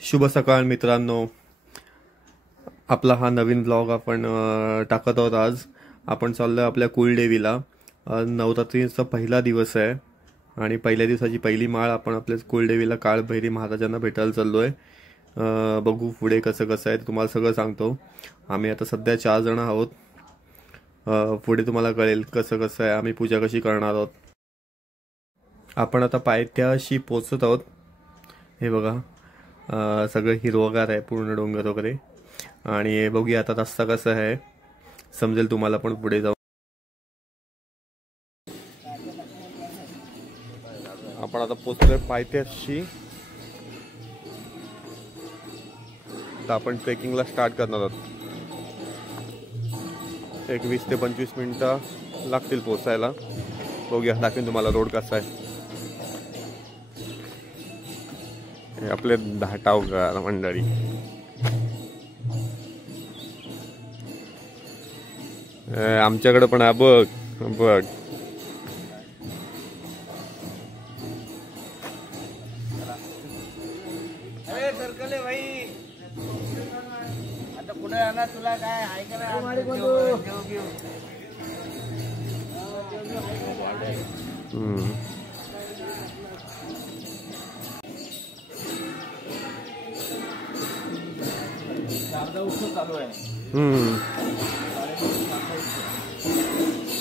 शुभ सकाळ मित्रांनो, आपला हा नवीन ब्लॉग आपण टाकत आहोत। आज आपण चाललोय आपल्या कुलदेवीला। नवरात्रीचा पहिला दिवस आहे आणि पहिल्या दिवसाची पहिली माळ आपण आपल्या कुलदेवीला काळभैरी महाराजांना भेटायला चाललोय। बघू पुढे कसं कसं आहे तुम्हाला सगळं सांगतो। आम्ही आता सध्या 4 जण आहोत। पुढे तुम्हाला कळेल कसं कसं आहे, आम्ही पूजा कशी करणार आहोत। आपण आता पायथ्याशी पोहोचत आहोत। हे बघा, सगळं हिरवगार आहे, पूर्ण डोंगर वगैरे। आणि बघूया आता रस्ता कसा आहे, समजेल तुम्हाला पण पुढे जाऊ। आपण आता पोहोचलोय पायथ्याशी। तर आपण ट्रेकिंगला स्टार्ट करणार आहोत। एक 20 ते 25 मिनिटं लागतील पोहोचायला। बघूया, दाखवेन तुम्हाला रोड कसा आहे। हे आपले धाटावकर मंडळी। आमच्याकडे पण आहे, बघ बघ। आता पुढे आणा, तुला काय आहे का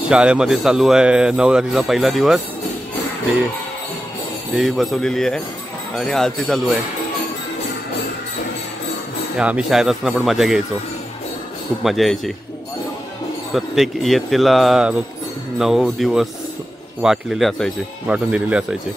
शाळेमध्ये चालू आहे नवरात्रीचा पहिला दिवस। देवी बसवलेली आहे आणि आरती चालू आहे। आम्ही शाळेत असताना पण मजा घ्यायचो, खूप मजा यायची। प्रत्येक इयत्तेला 9 दिवस वाटून दिलेले असायचे।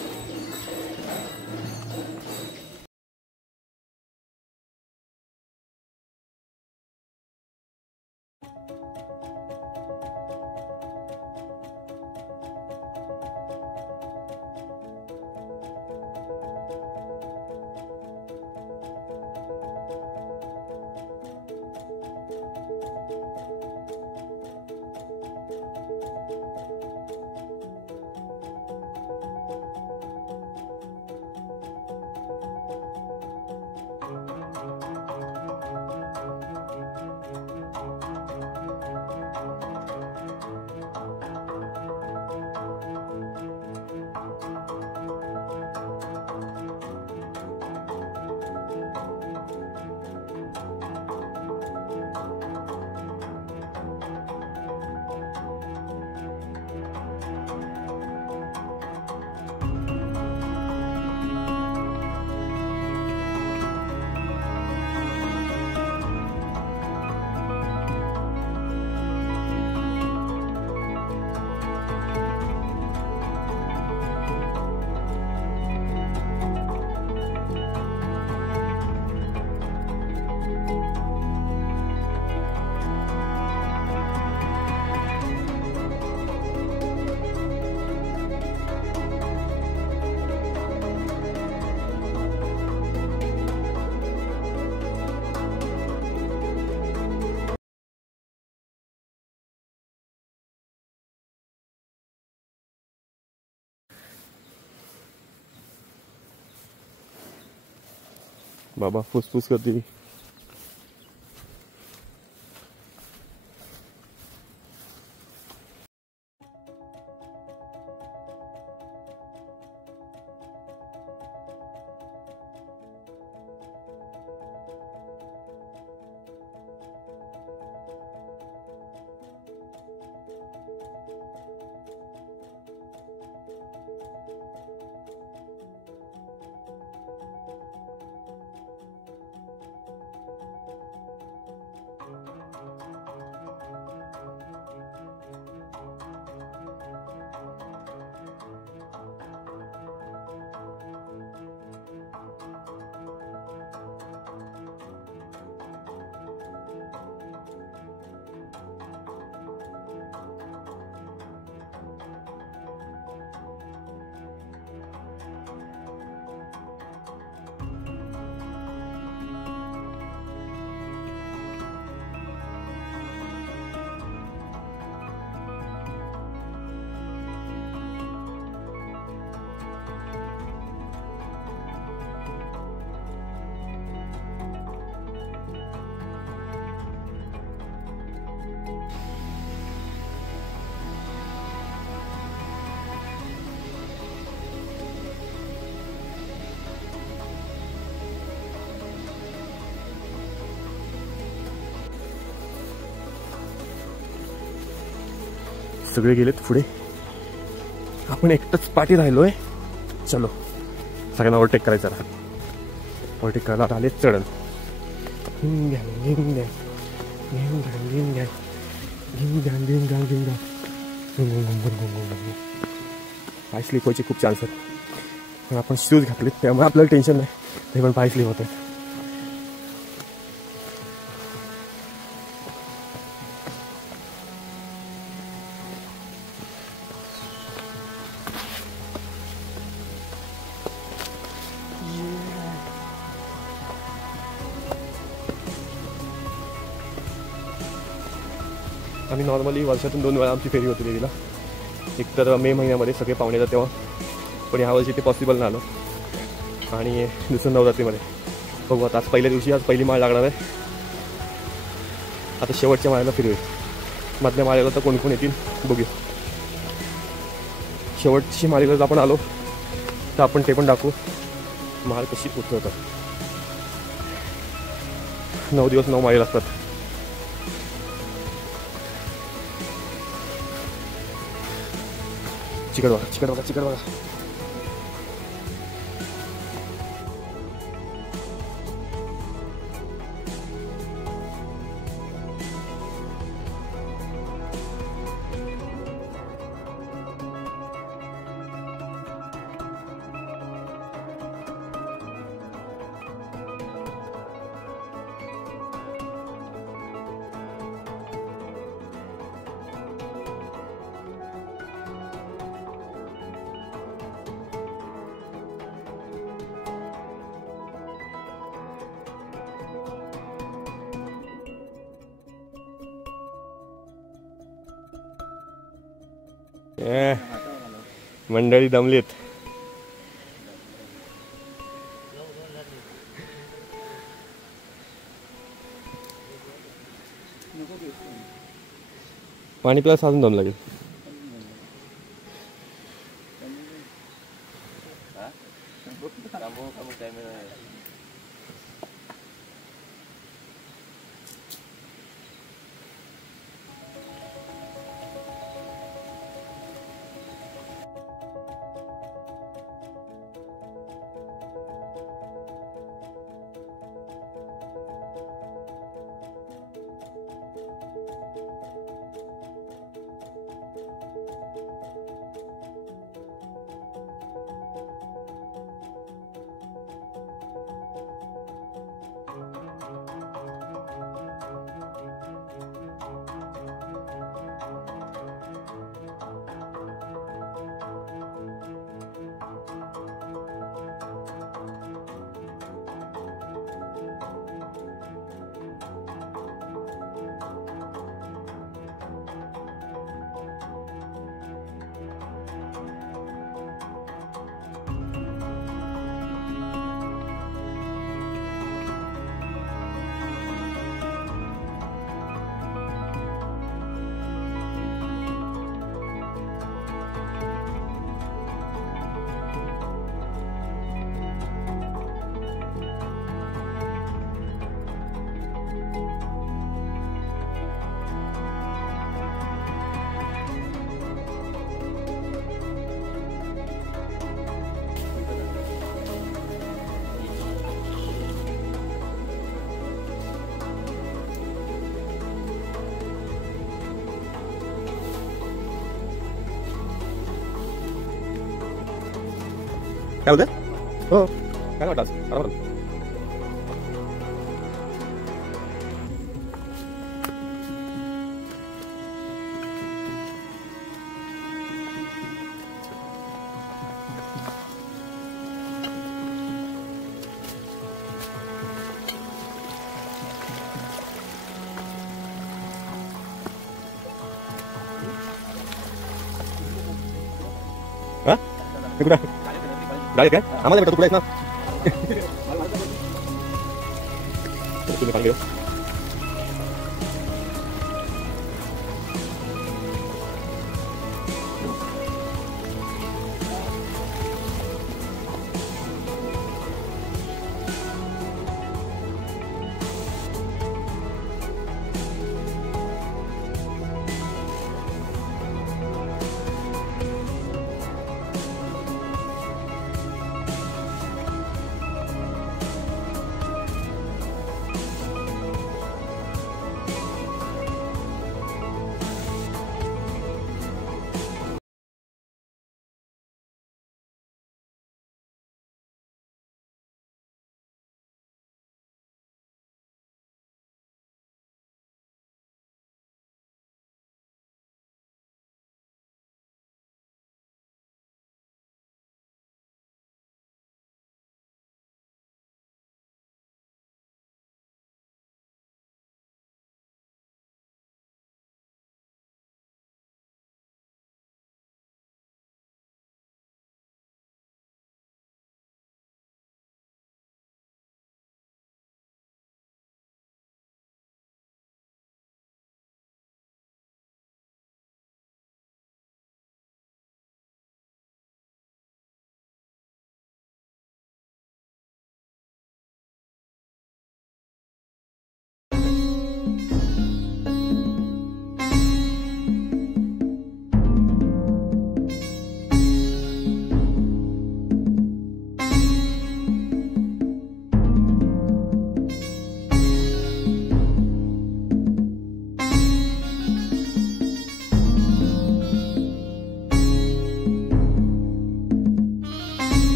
बाबा फुसफुस करते। सगळे गेलेत पुढे, आपण एकटंच पाठी राहिलोय. चलो सगळ्यांना ओव्हरटेक करायचं. ओव्हरटेक करायला आले चढण. पाय स्लिप व्हायचे खूप चान्स आहेत, पण आपण शूज घातले त्यामुळे आपल्याला टेन्शन नाही, ते पण पाय स्लिप होत आहेत. आम्ही नॉर्मली वर्षातून 2 वेळा आमची फेरी होती देवीला. एक तर मे महिन्यामध्ये सगळे पाहुणे येतात तेव्हा, पण ह्यावर्षी ते पॉसिबल नाही आलं. आणि दुसरं नवरात्रीमध्ये बघू. आता आज पहिल्या दिवशी, आज पहिली माळ लागणार आहे. आता शेवटच्या माळ्याला फिरूया. मधल्या माळ्याला तर कोण कोण येतील बघू. शेवटची माळेला जर आपण आलो तर आपण ते पण दाखवू माळ कशी उतरवतात. 9 दिवस 9 माळी लागतात. चिकट बघा, चिकट बघा, चिकट बघा. मंडळी दमलीत. पाणी प्लस अजून दम लागेल. काय बोलते? हो काय वाटत बरोबर. हा कुठं गाडी काय आम्हाला भेटतो तुला ना. तुम्ही सांगेल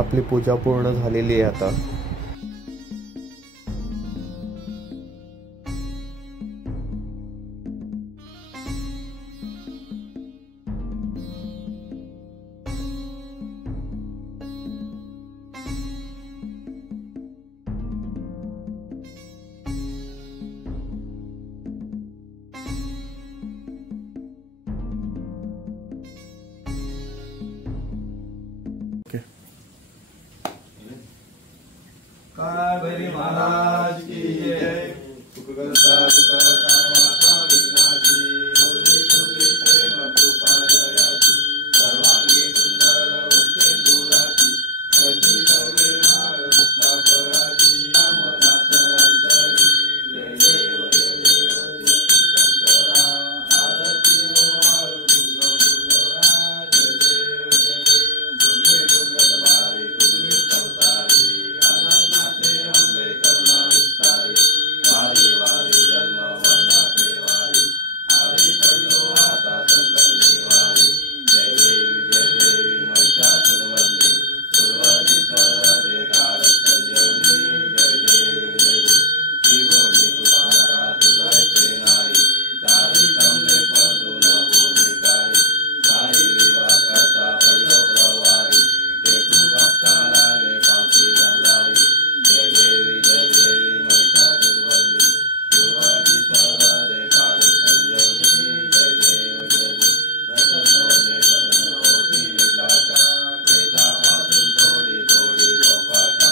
आपली पूजा पूर्ण झालेली आहे आता. काळभैरी महाराज की जय. सुखकर्ता सुखकर्ता माता विघ्नाची, मुरली मुरली प्रेम कृपा जयाची, सर्वांगी सुंदर उच्चेंदुराची, कंठी सर्वे नाग मुक्ता कराची, नामनाथ अंतरी. जय देव जय देव जय शंकरा, आरती ओवाळू दुर्गा दुर्गा. जय देव जय देव दुर्गे दुर्गटभारी दुर्गे संसारी, अनाथनाथे अंबे करुणा विस्तारी. वारी वारी जन्म वर्णाचे वारी, आरी पडलो आता संकट निवारी. जय देवी जय देवी महिषासुरवंदी, सुरवरी सरदे कारक संजीवनी. जय देवी जय देवी त्रिभुवनी तुकारा तुझायचे नाही, चारी जमले पडू न बोले काही. काही विवाह करता पडलो प्रवारी, ते तू भक्ता लागे पावसी रंगाई. जय देवी जय देवी महिषासुरवंदी, सुरवरी सरदे कारक संजीवनी. जय देव जय देव प्रसन्न होती विलासा, प्रेतापासून थोडी थोडी गोपाटा.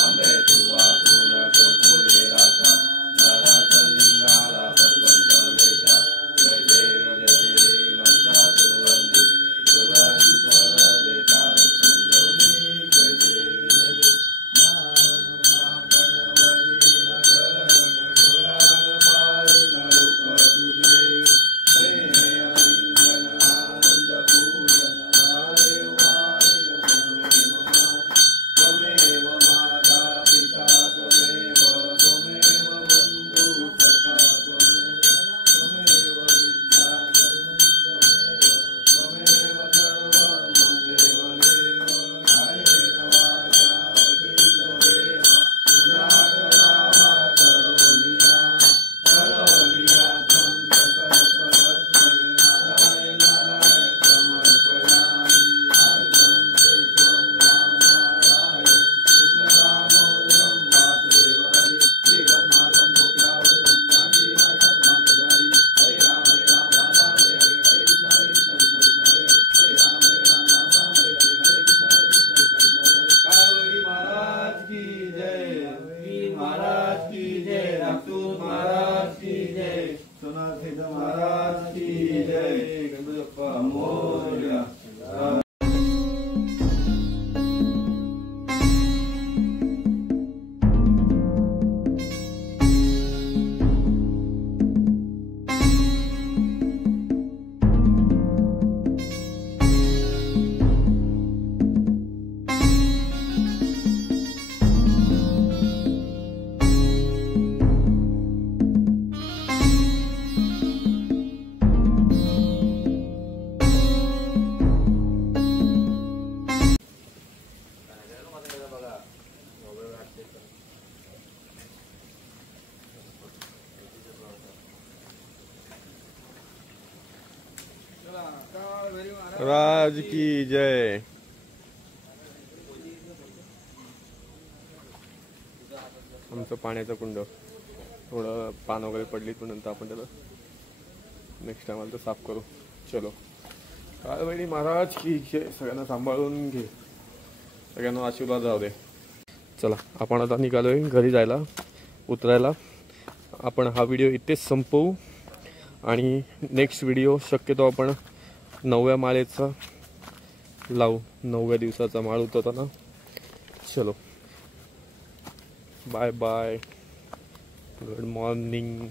आंबे तुझा पूर्ण कुरकुरे रासा, नराचं लिंगाला भगवंत वेशा. जय देवी जय देवी महिषासुरवंदी, सुरवरी सरदे कारक संजीवनी. जय देवी जय देवी नाम गणपती नगर गणपुराण पायन रूप तुझे. प्रेमे अलिंगन आनंद पूजन वारे वारे त्वमेव माता पिता त्वमेव, त्वमेव बंधु सखा त्वमेव, त्वमेव विद्या त्वमेव सर्वं देव देव. कायेन वाचा वचेन तुझ्या करावा करोनिया, करोनिया त्वं सकलपरस्मै. नारायणाय समर्पयामि, आर्तं केशवं रामनारायण, कृष्णदामोदरं वासुदेवहरि, श्रीपद्मासं कोकिलावरदं जानकीनाथं. हरे राम राम राम हरे हरे, हरे कृष्ण कृष्ण कृष्ण हरे हरे, हरे राम राम हरे हरे, हरे कृष्ण कृष्ण कृष्ण हरे हरे. काळभैरी महाराज की जय, वीर महाराज की जय, रामसूत महाराज की जय, सोनासिद्ध महाराज की जय. गणपती बाप्पा मोरया. राज की जय. आमचं पाण्याचं कुंड थोडं पान वगैरे पडली, पण नंतर आपण त्याला नेक्स्ट टाइम साफ करू. चलो. काळभैरी महाराज की जय. सगळ्यांना सांभाळून घे, सगळ्यांना आशीर्वाद जाऊ दे. चला, आपण आता निघालोय घरी जायला, उतरायला. आपण हा व्हिडिओ इथेच संपवू आणि नेक्स्ट व्हिडिओ शक्यतो आपण 9व्या माळेचा लावू. 9व्या दिवसाचा माळ उतरताना. चलो, बाय बाय, गुड मॉर्निंग.